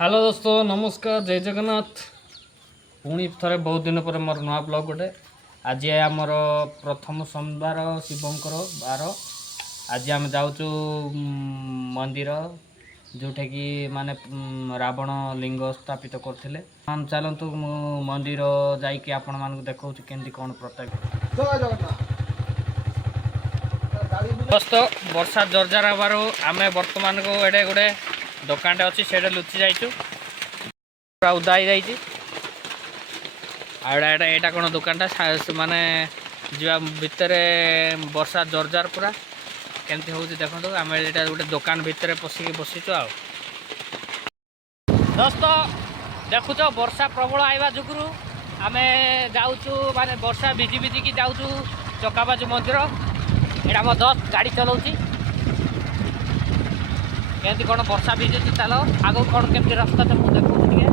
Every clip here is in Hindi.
हेलो दोस्तों नमस्कार जय जगन्नाथ पुणी थे बहुत दिन पर मोर नुआ ब्लॉग गोटे आज आमर प्रथम सोमवार शिवंकर बार आज आम जाऊँ मंदिर जोठे कि माने रावण लिंग स्थापित करते हम चलतु मंदिर जाकि आपण मानक देखा केमती कौन प्रत्येक दोस्त वर्षा जोरजार हबार आम बर्तमान को एडे गोटे दुकान अच्छी से लुचि जाइचु पूरा उदा हो जाइए आड़ा कौन दुकानटा माने जा भितर वर्षा जोरजार पूरा केमती हूँ देखो आम यहाँ गोटे दुकान भितर पशिकी बसीचु आ दोस्त देखुच वर्षा प्रबल आइबा जुगुरु आम जाऊँ माने वर्षा भिजी भिजिकी जाऊँ चकाबाजू मंदिर यहाँ मो दोस्त गाड़ी चलाऊँगी केमती कौन वर्षा भिजुची चल आग कौन केमती रास्ता तुमको देखो टे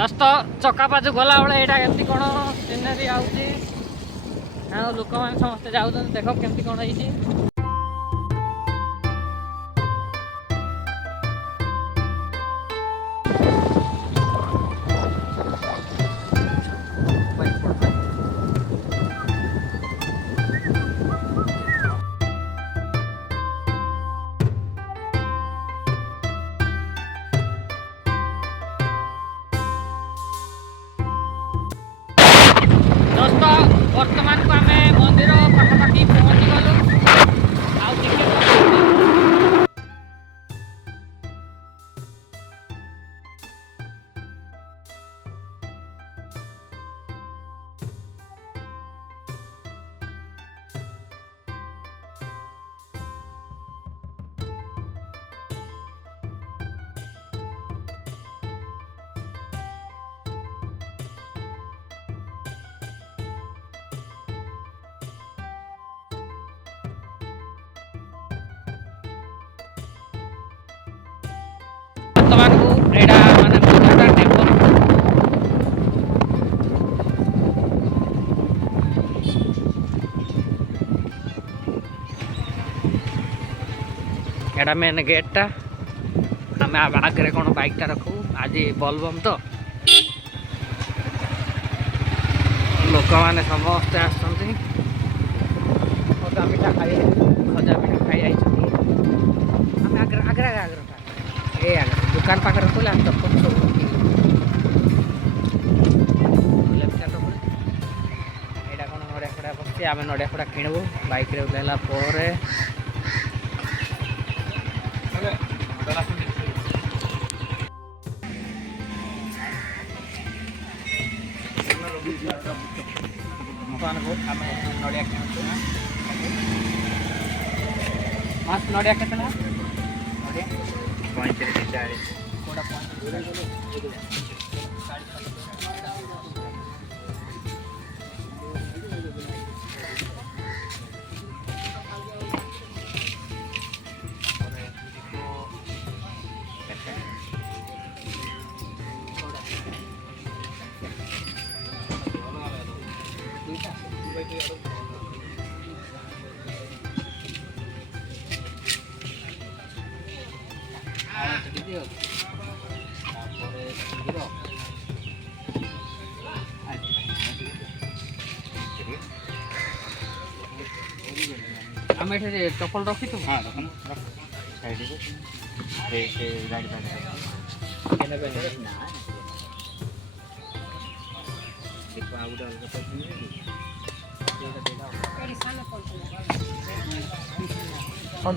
दोस्त चकाबाजू गला बेले यहाँ केमती कौन सीनरी आउची लोक मैंने समस्ते जाऊँ देख केमती कौन है दोस्त वर्तमान को आम मंदिर पाखापाखि पहुँची गलु वर्तमान को यहाँ माने मंदिर टेम्पल एटा मेन गेटा आम आगे कौन बाइकटा रखू आज बोलबम तो लोक मैंने समस्ते आसती खजा पिठा खाई आई आम आग्रा आग्रा आग्रा ए आगे दुकान पाखे रखू चप्पल सब यहाँ कौन नड़िया फड़ा बस आम नड़िया फड़ा किणबू बाइक उठेला नड़िया किणुचु मास नड़िया के नड़िया 35-40 कोड़ा 35 आम ये चप्पल रखी तुम हाँ साइड गाड़ी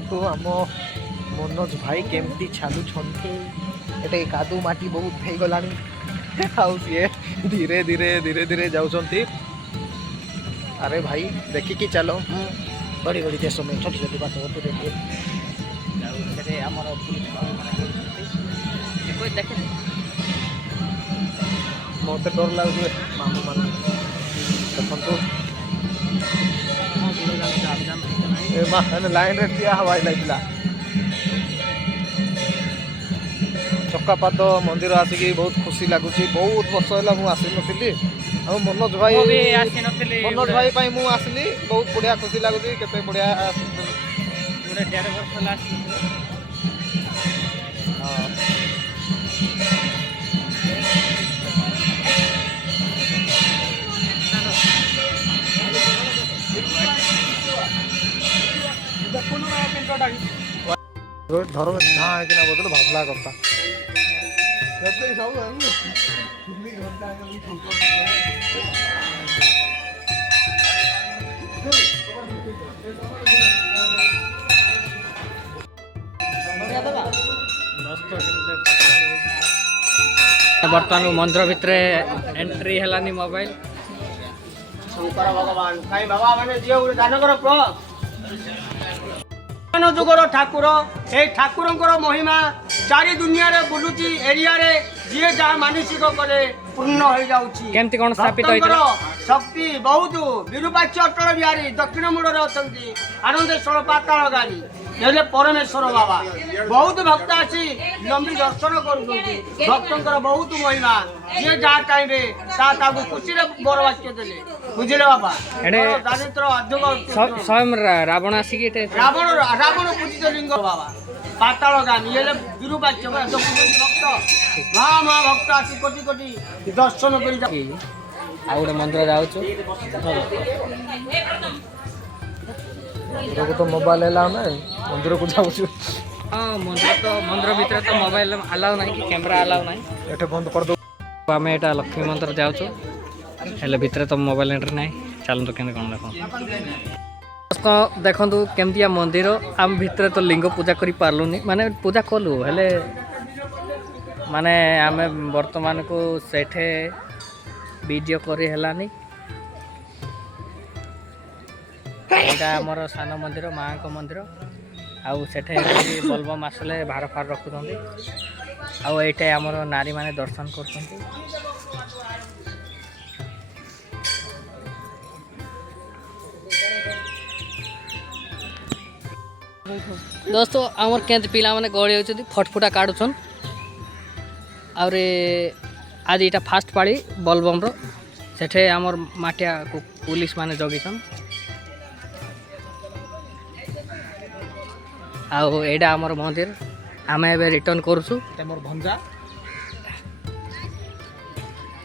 तो आम मनोज भाई केमती छालु ये कादू माटी बहुत हो गला सी धीरे धीरे धीरे धीरे जाऊँ। अरे भाई देखिकी चलो बड़ी बड़ी देशों में छोटी छोटी बातों होती रहती है। मत डर लगे मामू मान देखो लाइन रे ठिया हवाई लगे चकापात मंदिर आसिक बहुत खुशी लगुच बहुत वर्ष है मुझे आसी नी आ मनोज भाई मनोज भाई मुझे आसली बहुत बढ़िया खुशी लगुच केते बढ़िया धर्म ना है कि बदल भावला करता बर्तमान मंदिर भितर एंट्री है मोबाइल शंकर भगवान कहीं बाबा मैंने जी गोटे दान कर जुगर ठाकुर ए ठाकुर महिमा चारि दुनिया रे बुलुची एरिया रे जी जहाँ मानसिक कले पूर्ण हो जाउची केमती कोन स्थापित होइतला शक्ति बहुत विरूपाक्ष अटल बिहारी दक्षिण मूल अच्छा आनंदेश्वर पाताल गाड़ी ये परमेश्वर बाबा बहुत भक्त आसी लंबी दर्शन कर भक्तर बहुत महिमा जी जहाँ चाहिए खुशी बर वाक्य देले बुझे बाबा दारिद्र अधिक स्वयं रावण आसिक रावण रावण पूजित लिंग बाबा पाताल गान ये विरूपाक्ष भक्त महा भक्त आसी कोटि कोटि दर्शन कर गोटे मंदिर जाऊँ मंदिर को तो मोबाइल है मंदिर को जाऊँ हाँ मंदिर भितर तो मोबाइल अलाउ ना कि कैमरा अलाउ ना ये बंद कर दो आम यहाँ लक्ष्मी मंदिर जाऊँ भितर तो मोबाइल एंट्री ना चलते के तो देखु केमतिया मंदिर आम भितर तो लिंग पूजा कर पार्लुनी माने पूजा कलु हेले माने आम वर्तमान को सेठे वीडियो करी हेलानी एटा हमर सान मंदिर माँ को मंदिर आउ सेठे बलबम आसले भार फार रखुंट आउ एटे हमर नारी माने दर्शन करछंती दोस्तों आमर केंत पिला माने गड़ी होचंती फटफुटा काढुछन और आज यहाँ फास्ट पाड़ी बलबम सेठे आमर माटिया को पुलिस माने जगिछन आउ एडा आमर मंदिर आम ए रिटर्न करूँ भंजा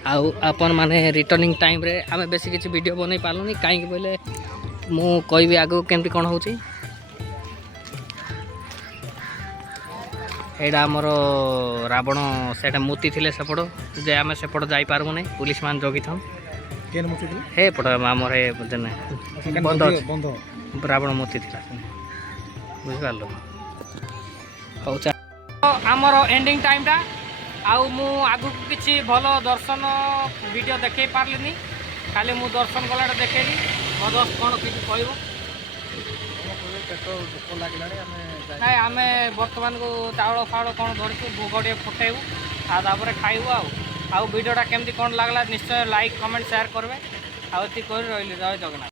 आउ अपन माने रिटर्निंग टाइम रे आम बेसी किसी वीडियो बन पार्लुनी कहीं बोले मु कहबी आगो केमती कौन हो एटा आमर रावण से मूर्ति थिले सेपट जे आम सेपट जापारू ना पुलिस मान जगी था हे पट आमर बंद रावण मूर्ति थी बुझिपार हौ आमर एंडिंग टाइम टा आउ मु आगु किसी भल दर्शन वीडियो देखे पार्ली खाली मु दर्शन गला देखेली मो दोस्त कौन किसी कह ନାଇଁ ଆମେ ବର୍ତ୍ତମାନକୁ ଚାଉଳ ଫାଉଳ କ'ଣ ଧରିଛୁ ଭୋଗ ଟିକେ ଫୁଟେଇବୁ ତାପରେ ଖାଇବୁ ଆଉ ଭିଡ଼ିଓଟା କେମିତି କ'ଣ ଲାଗିଲା ନିଶ୍ଚୟ ଲାଇକ୍ କମେଣ୍ଟ ସେୟାର କରିବେ ଆଉ ଏତିକି କରି ରହିଲି ଜୟ ଜଗନ୍ନାଥ।